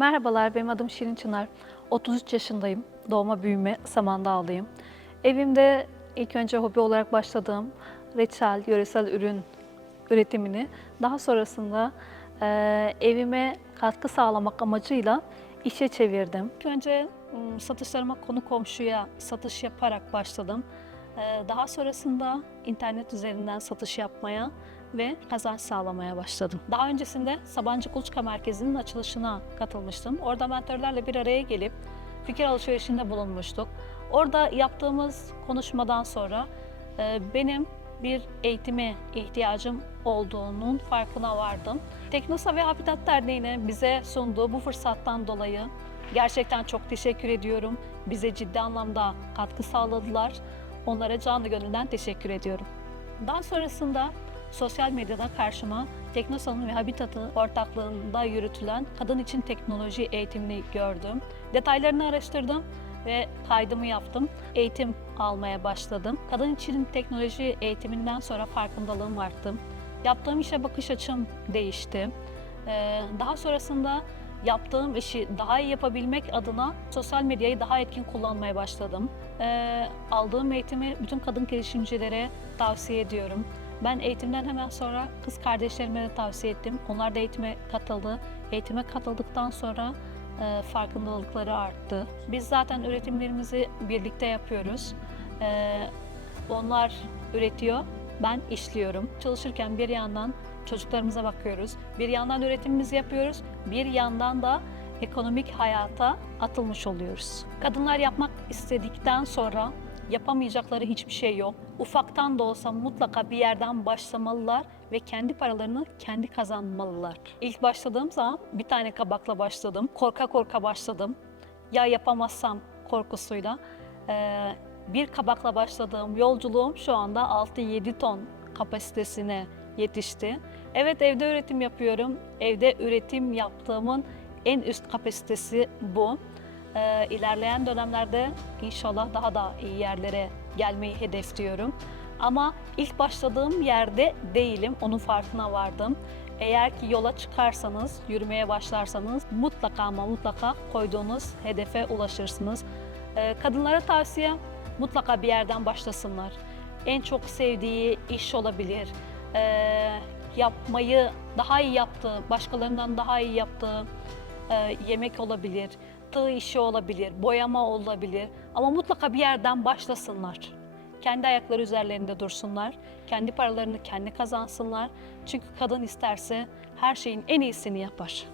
Merhabalar, benim adım Şirin Çınar. 33 yaşındayım. Doğma büyüme Samandağlıyım. Evimde ilk önce hobi olarak başladığım reçel, yöresel ürün üretimini daha sonrasında e, evime katkı sağlamak amacıyla işe çevirdim. İlk önce satışlarıma konu komşuya satış yaparak başladım. E, Daha sonrasında internet üzerinden satış yapmaya ve kazanç sağlamaya başladım. Daha öncesinde Sabancı Kuluçka Merkezi'nin açılışına katılmıştım. Orada mentörlerle bir araya gelip fikir alışverişinde bulunmuştuk. Orada yaptığımız konuşmadan sonra e, benim bir eğitime ihtiyacım olduğunun farkına vardım. Teknosa ve Habitat Derneği'ne bize sunduğu bu fırsattan dolayı gerçekten çok teşekkür ediyorum. Bize ciddi anlamda katkı sağladılar. Onlara canlı gönülden teşekkür ediyorum. Daha sonrasında sosyal medyada karşıma Teknosa'nın ve Habitat'ın ortaklığında yürütülen kadın için teknoloji eğitimini gördüm. Detaylarını araştırdım ve kaydımı yaptım. Eğitim almaya başladım. Kadın için teknoloji eğitiminden sonra farkındalığım arttı. Yaptığım işe bakış açım değişti. Ee, Daha sonrasında yaptığım işi daha iyi yapabilmek adına sosyal medyayı daha etkin kullanmaya başladım. Ee, Aldığım eğitimi bütün kadın girişimcilere tavsiye ediyorum. Ben eğitimden hemen sonra kız kardeşlerime de tavsiye ettim. Onlar da eğitime katıldı. Eğitime katıldıktan sonra e, farkındalıkları arttı. Biz zaten üretimlerimizi birlikte yapıyoruz. E, onlar üretiyor, ben işliyorum. Çalışırken bir yandan çocuklarımıza bakıyoruz. Bir yandan üretimimizi yapıyoruz. Bir yandan da ekonomik hayata atılmış oluyoruz. Kadınlar yapmak istedikten sonra yapamayacakları hiçbir şey yok. Ufaktan da olsa mutlaka bir yerden başlamalılar ve kendi paralarını kendi kazanmalılar. İlk başladığım zaman bir tane kabakla başladım. Korka korka başladım. Ya yapamazsam korkusuyla. Ee, bir kabakla başladığım yolculuğum şu anda 6-7 ton kapasitesine yetişti. Evet evde üretim yapıyorum. Evde üretim yaptığımın en üst kapasitesi bu. Ee, ilerleyen dönemlerde inşallah daha da iyi yerlere gelmeyi hedefliyorum. Ama ilk başladığım yerde değilim, onun farkına vardım. Eğer ki yola çıkarsanız, yürümeye başlarsanız mutlaka ama mutlaka koyduğunuz hedefe ulaşırsınız. Ee, kadınlara tavsiye mutlaka bir yerden başlasınlar. En çok sevdiği iş olabilir. Ee, yapmayı daha iyi yaptığı, başkalarından daha iyi yaptığı e, yemek olabilir, tığ işi olabilir, boyama olabilir. Ama mutlaka bir yerden başlasınlar. Kendi ayakları üzerlerinde dursunlar. Kendi paralarını kendi kazansınlar. Çünkü kadın isterse her şeyin en iyisini yapar.